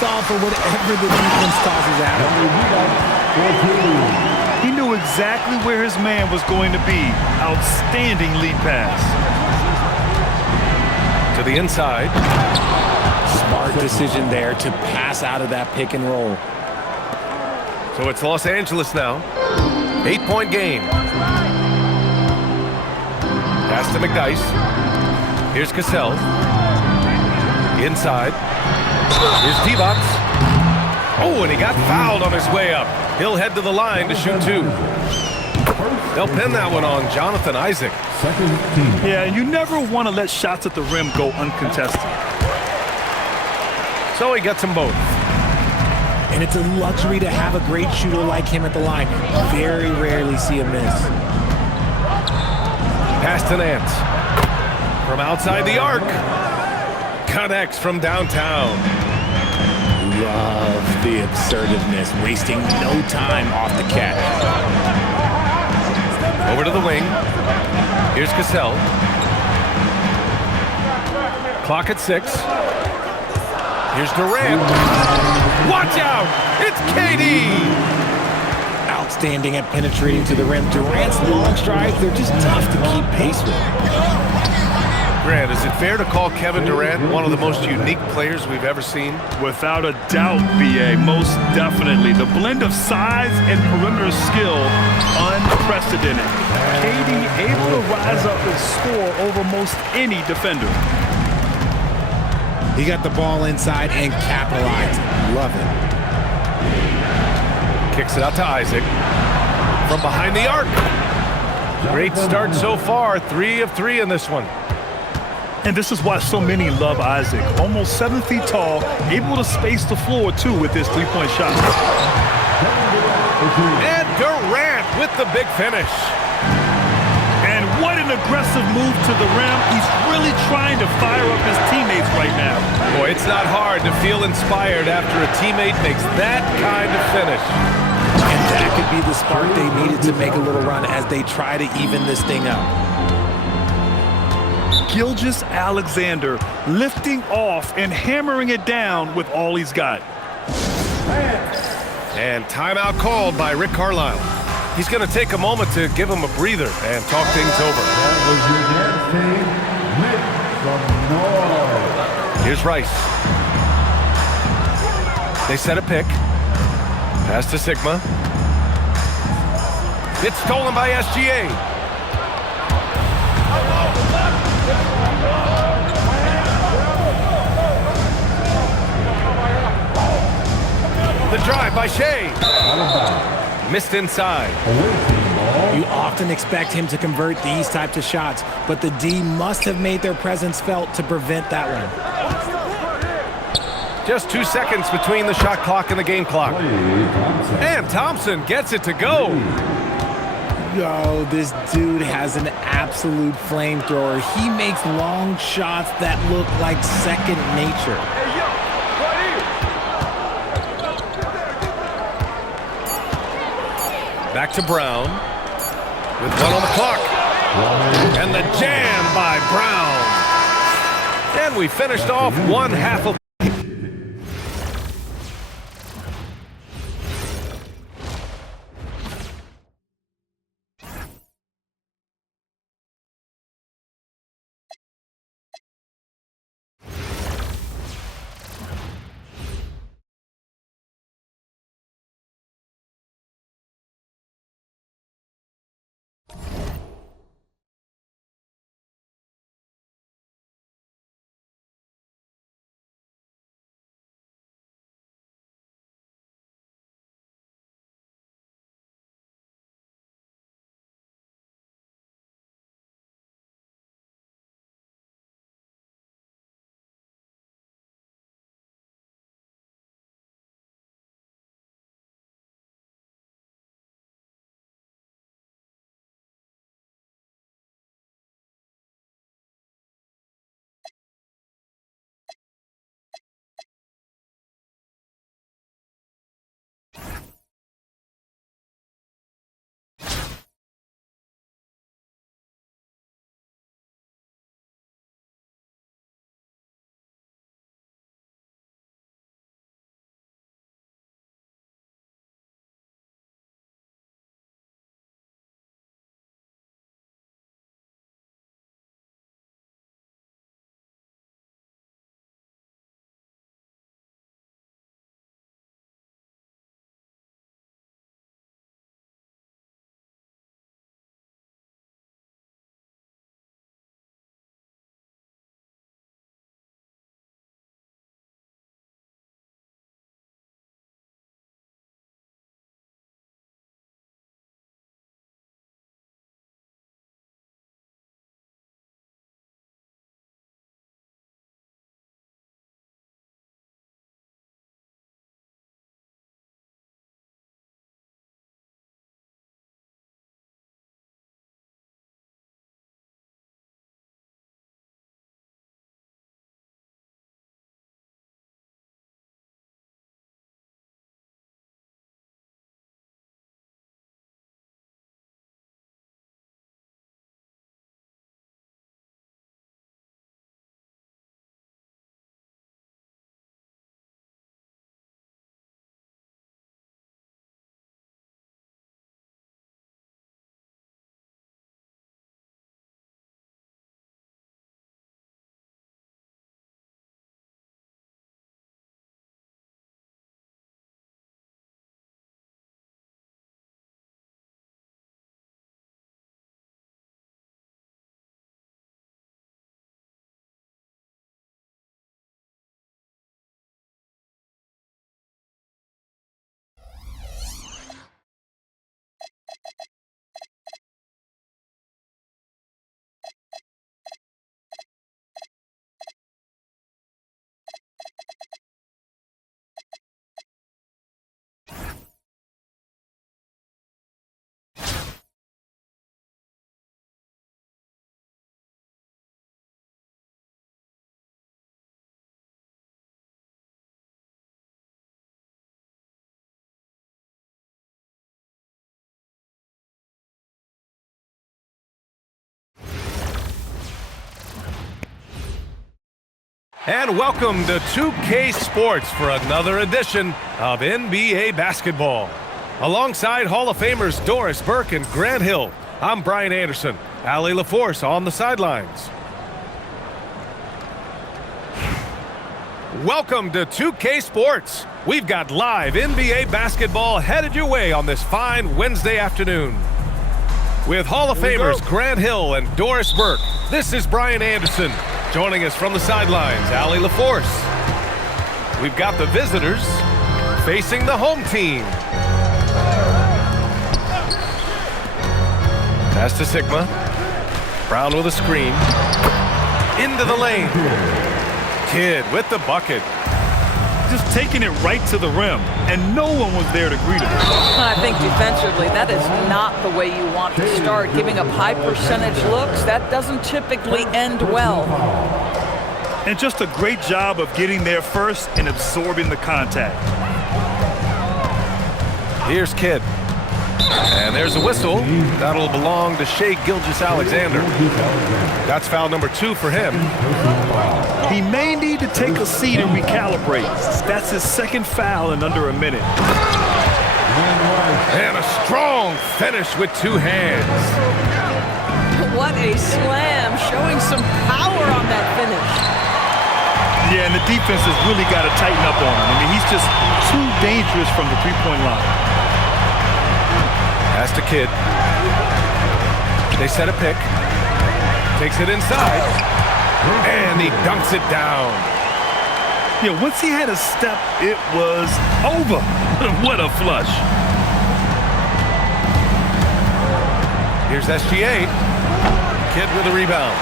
solve for whatever the defense tosses at him. He knew exactly where his man was going to be. Outstanding lead pass. To the inside. Smart decision there to pass out of that pick and roll. So it's Los Angeles now. 8-point game. Pass to McDyess. Here's Cassell. Inside. Here's Divac. Oh, and he got fouled on his way up. He'll head to the line to shoot two. They'll pin that one on Jonathan Isaac. Yeah, and you never want to let shots at the rim go uncontested. So he gets them both. And it's a luxury to have a great shooter like him at the line. Very rarely see a miss. Pass to Nance. From outside the arc. Connects from downtown. Love the absurdiveness, wasting no time off the catch. Over to the wing. Here's Cassell. Clock at 6. Here's Durant. Watch out! It's KD! Outstanding at penetrating to the rim. Durant's long strides, they're just tough to keep pace with. Grant, is it fair to call Kevin Durant one of the most unique players we've ever seen? Without a doubt, B.A., most definitely. The blend of size and perimeter skill, unprecedented. KD able to rise up and score over most any defender. He got the ball inside and capitalized. Love it. Kicks it out to Isaac. From behind the arc. Great start so far. 3 of 3 in this one. And this is why so many love Isaac. Almost 7 feet tall, able to space the floor, too, with this three-point shot. And Durant with the big finish. And what an aggressive move to the rim. He's really trying to fire up his teammates right now. Boy, it's not hard to feel inspired after a teammate makes that kind of finish. And that could be the spark they needed to make a little run as they try to even this thing up. Gilgeous-Alexander lifting off and hammering it down with all he's got. And timeout called by Rick Carlisle. He's going to take a moment to give him a breather and talk things over. Here's Rice. They set a pick. Pass to Sigma. It's stolen by SGA. The drive by Shea. Missed inside. You often expect him to convert these types of shots, but the D must have made their presence felt to prevent that one. Just 2 seconds between the shot clock and the game clock. And Thompson gets it to go. Yo, this dude has an absolute flamethrower. He makes long shots that look like second nature. Back to Brown with 1 on the clock. And the jam by Brown. And we finished off one half of And welcome to 2K Sports for another edition of NBA basketball. Alongside Hall of Famers Doris Burke and Grant Hill, I'm Brian Anderson. Allie LaForce on the sidelines. Welcome to 2K Sports. We've got live NBA basketball headed your way on this fine Wednesday afternoon. With Hall of Famers Grant Hill and Doris Burke, this is Brian Anderson. Joining us from the sidelines, Allie LaForce. We've got the visitors facing the home team. Pass to Sigma. Brown with a screen. Into the lane. Kidd with the bucket. Just taking it right to the rim, and no one was there to greet him. I think defensively, that is not the way you want to start. Giving up high percentage looks, that doesn't typically end well. And just a great job of getting there first and absorbing the contact. Here's Kidd. And there's a whistle. That'll belong to Shai Gilgeous-Alexander. That's foul number 2 for him. He may need to take a seat and recalibrate. That's his second foul in under a minute. And a strong finish with 2 hands. What a slam, showing some power on that finish. Yeah, and the defense has really got to tighten up on him. I mean, he's just too dangerous from the three-point line. Pass to Kidd. They set a pick. Takes it inside. And he dunks it down. Yeah, once he had a step, it was over. What a flush. Here's SGA. Kidd with a rebound.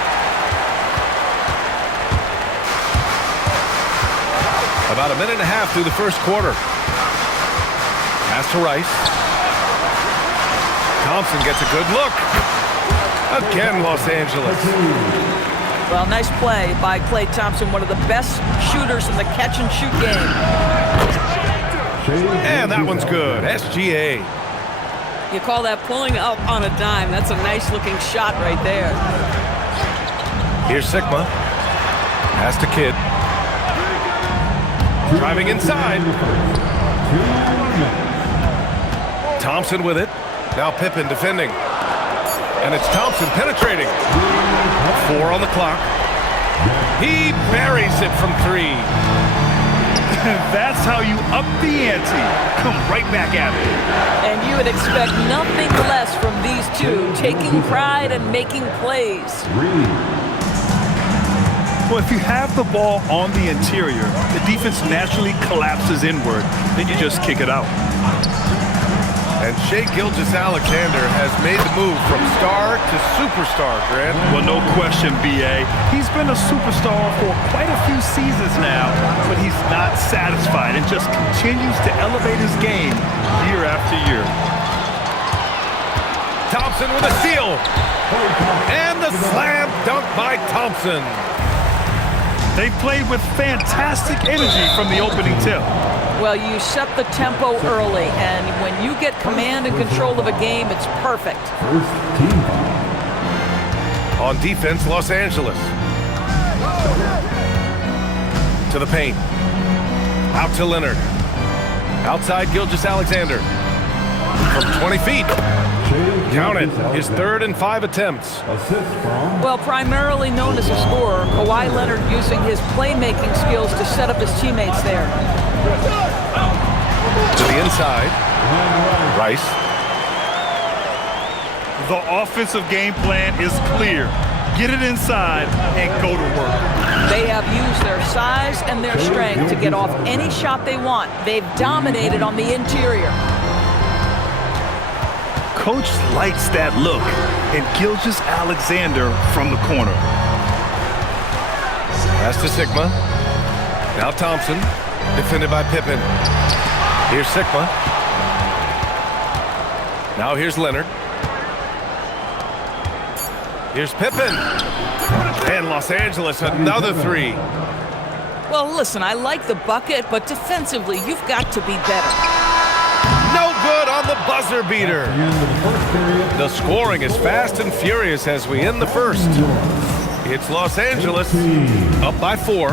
About a minute and a half through the first quarter. Pass to Rice. Thompson gets a good look. Again, Los Angeles. Well, nice play by Klay Thompson, one of the best shooters in the catch-and-shoot game. And that one's good. SGA. You call that pulling up on a dime. That's a nice-looking shot right there. Here's Sigma. Pass to Kidd. Driving inside. Thompson with it. Now Pippen defending. And it's Thompson penetrating. 4 on the clock. He buries it from 3. That's how you up the ante. Come right back at it. And you would expect nothing less from these two, taking pride and making plays. Well, if you have the ball on the interior, the defense naturally collapses inward. Then you just kick it out. And Shai Gilgeous-Alexander has made the move from star to superstar, Grant. Well, no question, B.A. He's been a superstar for quite a few seasons now, but he's not satisfied and just continues to elevate his game year after year. Thompson with a steal. And the slam dunk by Thompson. They played with fantastic energy from the opening tip. Well, you set the tempo early, and when you get command and control of a game, it's perfect. On defense, Los Angeles. To the paint. Out to Leonard. Outside Gilgeous-Alexander. From 20 feet. Count it. His 3rd and 5 attempts. Well, primarily known as a scorer, Kawhi Leonard using his playmaking skills to set up his teammates there. To the inside. Rice. The offensive game plan is clear. Get it inside and go to work. They have used their size and their strength to get off any shot they want. They've dominated on the interior. Coach likes that look, and Gilgeous-Alexander from the corner. Pass to Sigma. Now Thompson, defended by Pippen. Here's Sigma. Now here's Leonard. Here's Pippen. And Los Angeles, another 3. Well, listen, I like the bucket, but defensively, you've got to be better. No good on the buzzer beater. The scoring is fast and furious as we end the first. It's Los Angeles up by 4.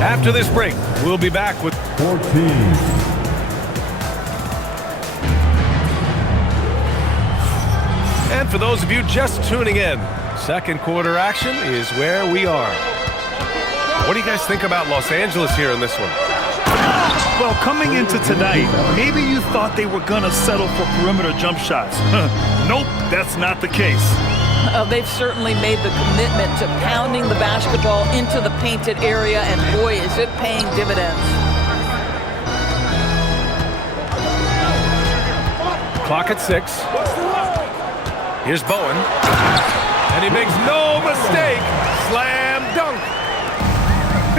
After this break, we'll be back with 14. And for those of you just tuning in, second quarter action is where we are. What do you guys think about Los Angeles here in this one? Well, coming into tonight, maybe you thought they were going to settle for perimeter jump shots. Nope, that's not the case. They've certainly made the commitment to pounding the basketball into the painted area, and boy, is it paying dividends. Clock at 6. Here's Bowen. And he makes no mistake. Slam dunk.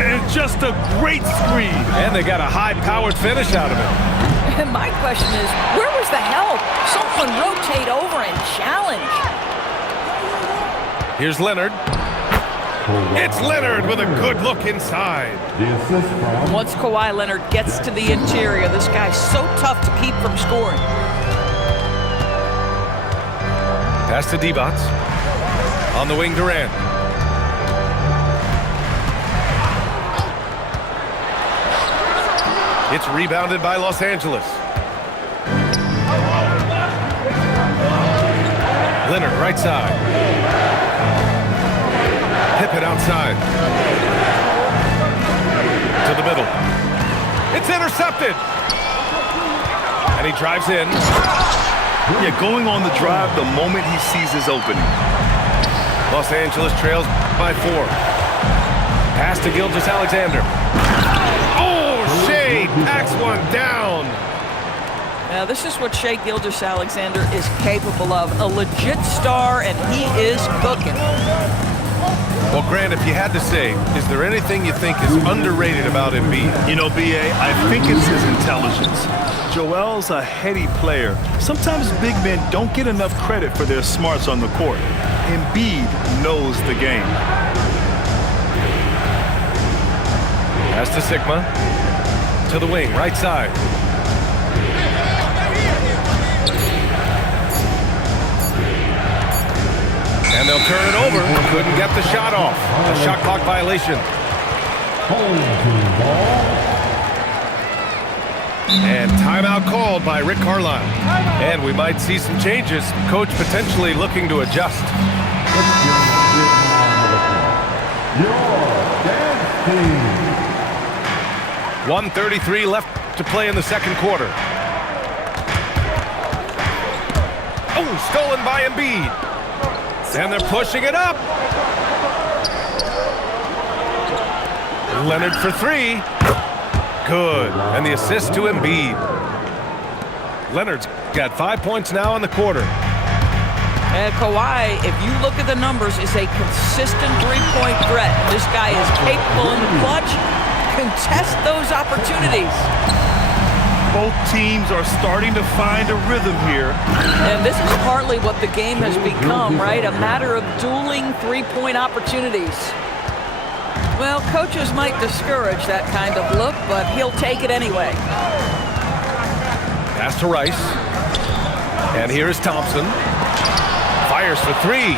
And just a great screen. And they got a high-powered finish out of it. And my question is, where was the help? Someone rotate over and challenge. Here's Leonard. It's Leonard with a good look inside. The assist from Once Kawhi Leonard gets to the interior, this guy's so tough to keep from scoring. Pass to D-Bots. On the wing, Durant. It's rebounded by Los Angeles. Leonard, right side. Pippen outside. To the middle. It's intercepted. And he drives in. Yeah, going on the drive the moment he sees his opening. Los Angeles trails by 4. Pass to Gilgeous-Alexander. Oh, Shea packs one down. Now, this is what Shea Gilgeous-Alexander is capable of. A legit star, and he is cooking. Well, Grant, if you had to say, is there anything you think is underrated about Embiid? You know, B.A., I think it's his intelligence. Joel's a heady player. Sometimes big men don't get enough credit for their smarts on the court. Embiid knows the game. Pass to Sigma. To the wing, right side. And they'll turn it over. Couldn't get the shot off. A shot clock violation. home team ball. And timeout called by Rick Carlisle. And we might see some changes. Coach potentially looking to adjust. Your dance team. 1:33 left to play in the second quarter. Oh, stolen by Embiid. And they're pushing it up. Leonard for three. Good. And the assist to Embiid. Leonard's got 5 points now in the quarter. And Kawhi, if you look at the numbers, is a consistent three-point threat. This guy is capable in the clutch. Contest those opportunities. Both teams are starting to find a rhythm here. And this is partly what the game has become, right? A matter of dueling three-point opportunities. Well, coaches might discourage that kind of look, but he'll take it anyway. Pass to Rice. And here is Thompson. Fires for three.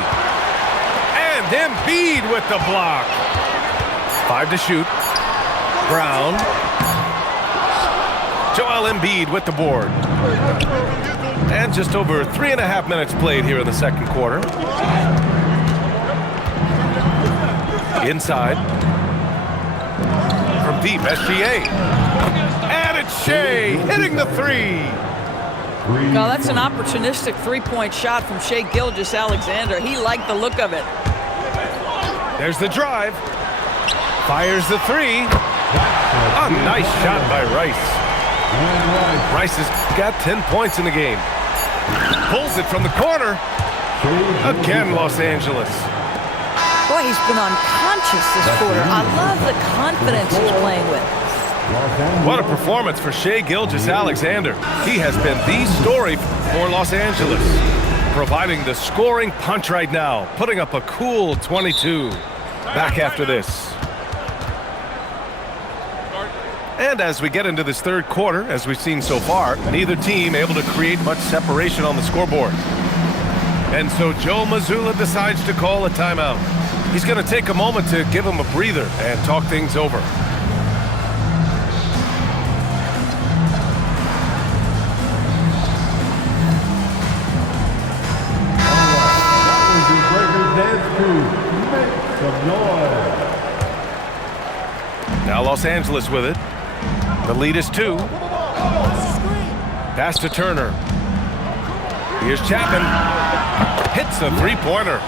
And Embiid with the block. 5 to shoot. Brown. Joel Embiid with the board. And just over 3.5 minutes played here in the second quarter. Inside. From deep, SGA. And it's Shea hitting the three. Now that's an opportunistic three-point shot from Shea Gilgeous-Alexander. He liked the look of it. There's the drive. Fires the three. A nice shot by Rice. Rice has got 10 points in the game. Pulls it from the corner. Again, Los Angeles. Boy, he's been unconscious this quarter. I love the confidence he's playing with. What a performance for Shea Gilgeous-Alexander. He has been the story for Los Angeles, providing the scoring punch right now, putting up a cool 22. Back after this. And as we get into this third quarter, as we've seen so far, neither team able to create much separation on the scoreboard. And so Joe Mazzulla decides to call a timeout. He's going to take a moment to give him a breather and talk things over. Now Los Angeles with it. The lead is 2. Pass to Turner. Here's Chapman. Hits a three-pointer.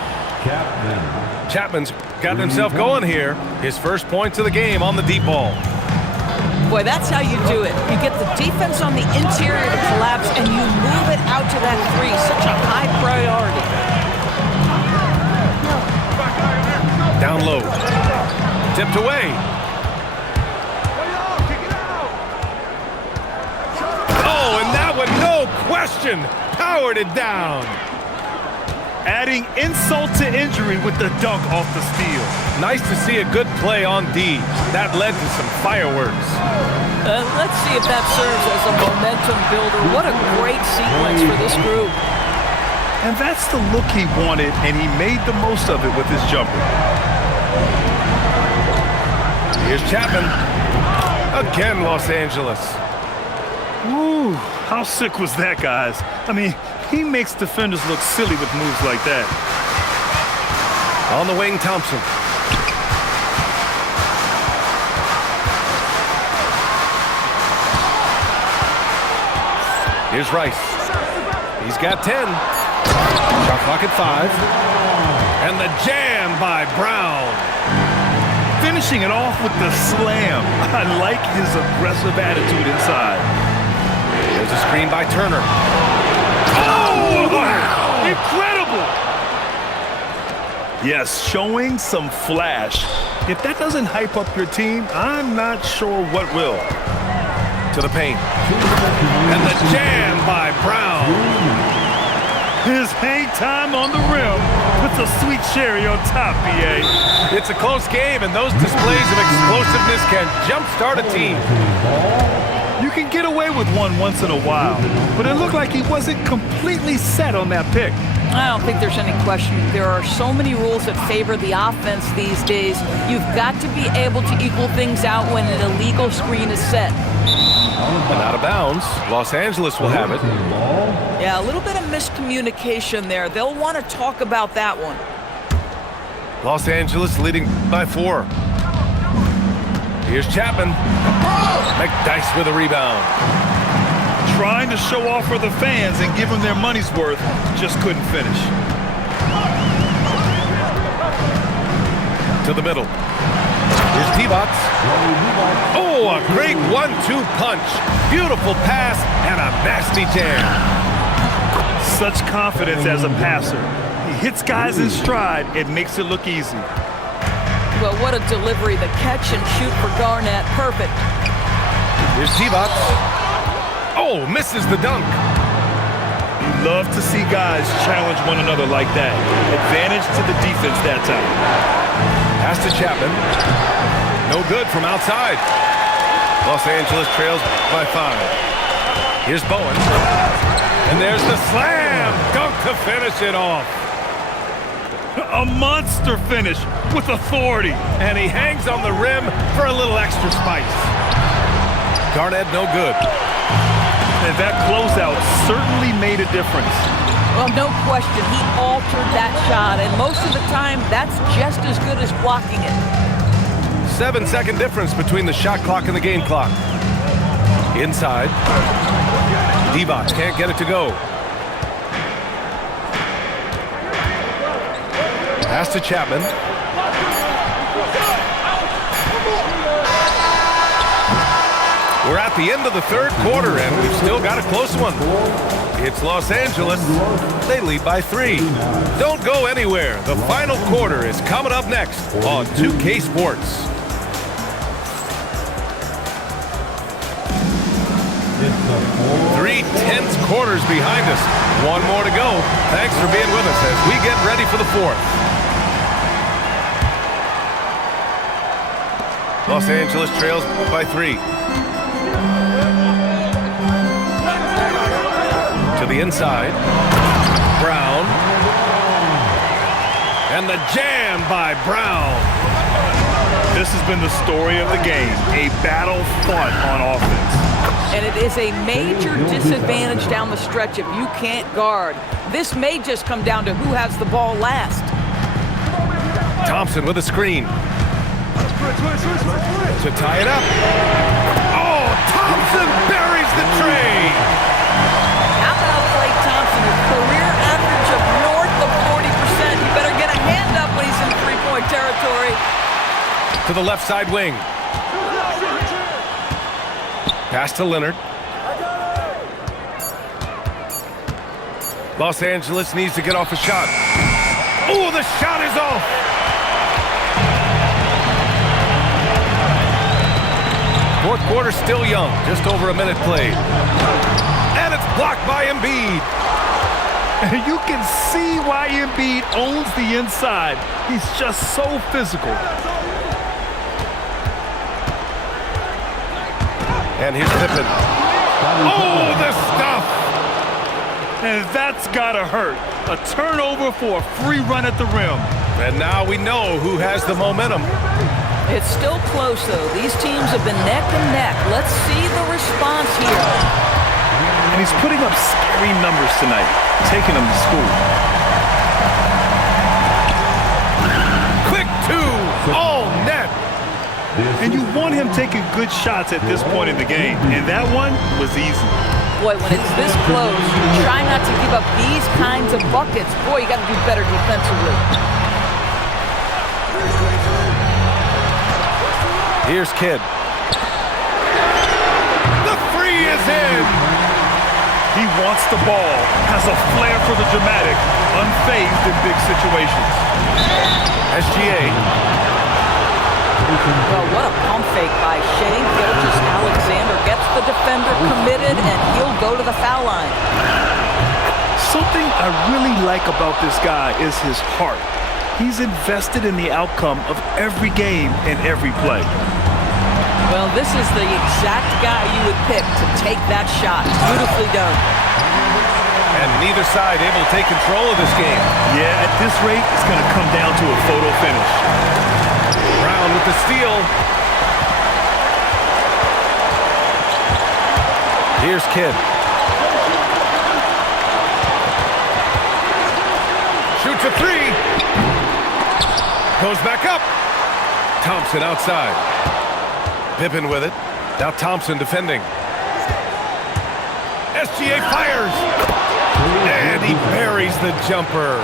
Chapman's got himself going here. His first points of the game on the deep ball. Boy, that's how you do it. You get the defense on the interior to collapse, and you move it out to that 3. Such a high priority. Down low. Tipped away. Oh, and that one, no question, powered it down. Adding insult to injury with the dunk off the steal. Nice to see a good play on D. That led to some fireworks. Let's see if that serves as a momentum builder. What a great sequence for this group. And that's the look he wanted, and he made the most of it with his jumper. Here's Chapman. Again, Los Angeles. Woo, how sick was that, guys? I mean, he makes defenders look silly with moves like that. On the wing, Thompson. Here's Rice. He's got 10. Shot clock at 5. And the jam by Brown. Finishing it off with the slam. I like his aggressive attitude inside. There's a screen by Turner. Oh, wow! Incredible! Yes, showing some flash. If that doesn't hype up your team, I'm not sure what will. To the paint. And the jam by Brown. His hang time on the rim puts a sweet cherry on top, BA. It's a close game, and those displays of explosiveness can jumpstart a team. You can get away with one once in a while, but it looked like he wasn't completely set on that pick. I don't think there's any question. There are so many rules that favor the offense these days. You've got to be able to equal things out when an illegal screen is set. And out of bounds, Los Angeles will have it. Yeah, a little bit of miscommunication there. They'll want to talk about that one. Los Angeles leading by 4. Here's Chapman. McDyess with a rebound. Trying to show off for the fans and give them their money's worth, just couldn't finish. To the middle. Here's T-Box. Oh, a great 1-2 punch. Beautiful pass and a nasty jam. Such confidence as a passer. He hits guys in stride. It makes it look easy. Well, what a delivery. The catch and shoot for Garnett. Perfect. Here's T-Box. Oh, misses the dunk. You love to see guys challenge one another like that. Advantage to the defense that time. Pass to Chapman. No good from outside. Los Angeles trails by 5. Here's Bowen. And there's the slam dunk to finish it off. A monster finish with authority. And he hangs on the rim for a little extra spice. Garnett no good. And that closeout certainly made a difference. Well, no question. He altered that shot, and most of the time, that's just as good as blocking it. 7-second difference between the shot clock and the game clock. Inside. Divac can't get it to go. Pass to Chapman. We're at the end of the third quarter, and we've still got a close one. It's Los Angeles. They lead by 3. Don't go anywhere. The final quarter is coming up next on 2K Sports. Three tense quarters behind us. One more to go. Thanks for being with us as we get ready for the 4th. Los Angeles trails by 3. To the inside. Brown. And the jam by Brown. This has been the story of the game, a battle fought on offense. And it is a major disadvantage down the stretch if you can't guard. This may just come down to who has the ball last. Thompson with a screen. To tie it up. Oh, Thompson buries the tray. How about Klay Thompson, a career average of north of 40%. You better get a hand up when he's in three-point territory. To the left side wing. Pass to Leonard. Los Angeles needs to get off a shot. Oh, the shot is off. Fourth quarter still young, just over a minute played. And it's blocked by Embiid. You can see why Embiid owns the inside. He's just so physical. And here's Pippen. Oh, the stuff! And that's gotta hurt. A turnover for a free run at the rim. And now we know who has the momentum. It's still close, though. These teams have been neck and neck. Let's see the response here. And he's putting up scary numbers tonight, taking them to school. Quick two, all net. And you want him taking good shots at this point in the game. And that one was easy. Boy, when it's this close, you try not to give up these kinds of buckets. Boy, you got to do better defensively. Here's Kidd. The three is in. He wants the ball, has a flair for the dramatic, unfazed in big situations. SGA. Well, what a pump fake by Shea. Gilgeous-Alexander gets the defender committed, and he'll go to the foul line. Something I really like about this guy is his heart. He's invested in the outcome of every game and every play. Well, this is the exact guy you would pick to take that shot. Beautifully done. And neither side able to take control of this game. Yeah, at this rate, it's going to come down to a photo finish. Brown with the steal. Here's Kidd. Shoots a three. Goes back up. Thompson outside. Pippen with it. Now Thompson defending. SGA fires. And he buries the jumper.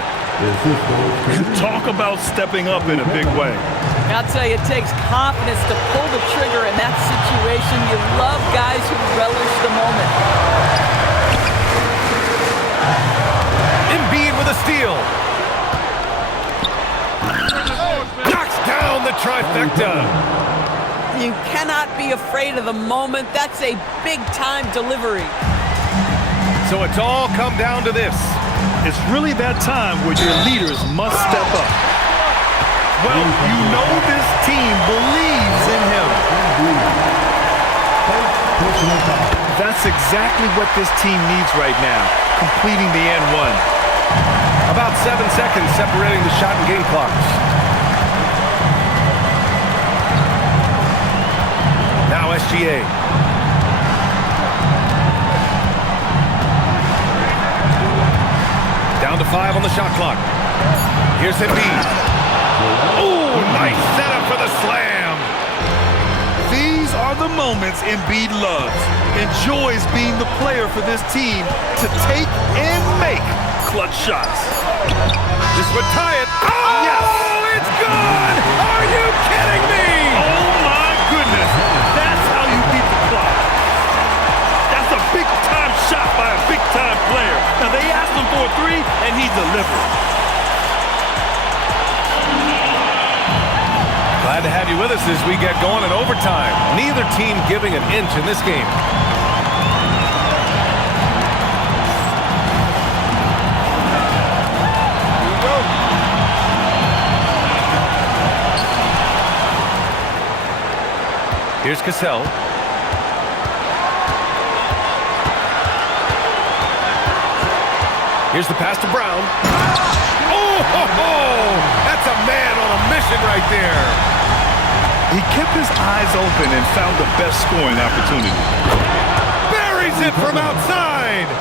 Talk about stepping up in a big way. I'll tell you, it takes confidence to pull the trigger in that situation. You love guys who relish the moment. Embiid with a steal. Knocks down the trifecta. You cannot be afraid of the moment. That's a big-time delivery. So it's all come down to this. It's really that time where your leaders must step up. Well, you know this team believes in him. That's exactly what this team needs right now, completing the and one. About 7 seconds separating the shot and game clocks. Now SGA. Down to 5 on the shot clock. Here's Embiid. Oh, nice setup for the slam. These are the moments Embiid loves. Enjoys being the player for this team to take and make clutch shots. This would tie it. Oh, yes! It's good! Are you kidding me? Oh, my goodness. That's how you beat the clock. That's a big-time shot by a big-time player. Now, they asked him for a three, and he delivered. Glad to have you with us as we get going in overtime. Neither team giving an inch in this game. Here's Cassell. Here's the pass to Brown. Oh, ho, ho! That's a man on a mission right there. He kept his eyes open and found the best scoring opportunity. Buries it from outside.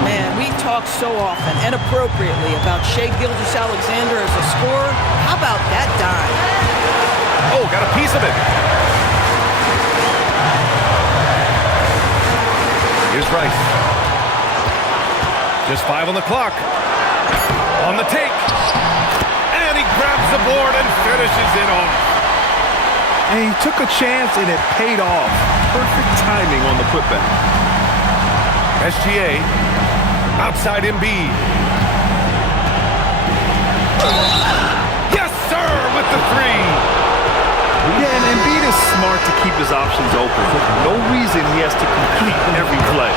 Man, we talk so often and appropriately about Shai Gilgeous-Alexander as a scorer. How about that dive? Oh, got a piece of it. Here's Rice. Just 5 on the clock. On the take. And he grabs the board and finishes it off. And he took a chance and it paid off. Perfect timing on the putback. SGA. Outside Embiid. Yes, sir, with the 3. Yeah, and Embiid is smart to keep his options open. No reason he has to complete every play.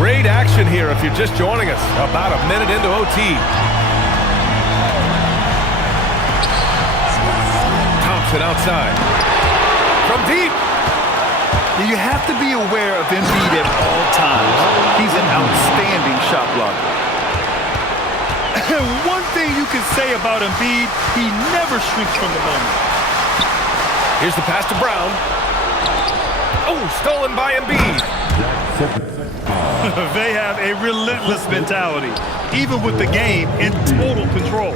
Great action here if you're just joining us. About a minute into OT. Thompson outside. From deep. You have to be aware of Embiid at all times. He's an outstanding shot blocker. And one thing you can say about Embiid, he never shrinks from the moment. Here's the pass to Brown. Oh, stolen by Embiid. They have a relentless mentality, even with the game in total control.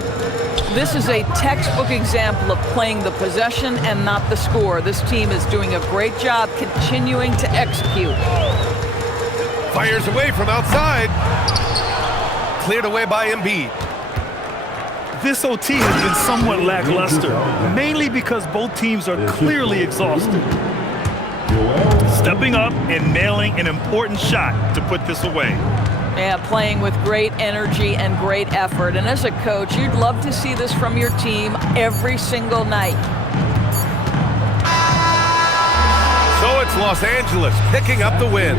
This is a textbook example of playing the possession and not the score. This team is doing a great job continuing to execute. Fires away from outside. Cleared away by Embiid. This OT has been somewhat lackluster, mainly because both teams are clearly exhausted. Stepping up and nailing an important shot to put this away. Yeah, playing with great energy and great effort. And as a coach, you'd love to see this from your team every single night. So it's Los Angeles picking up the win.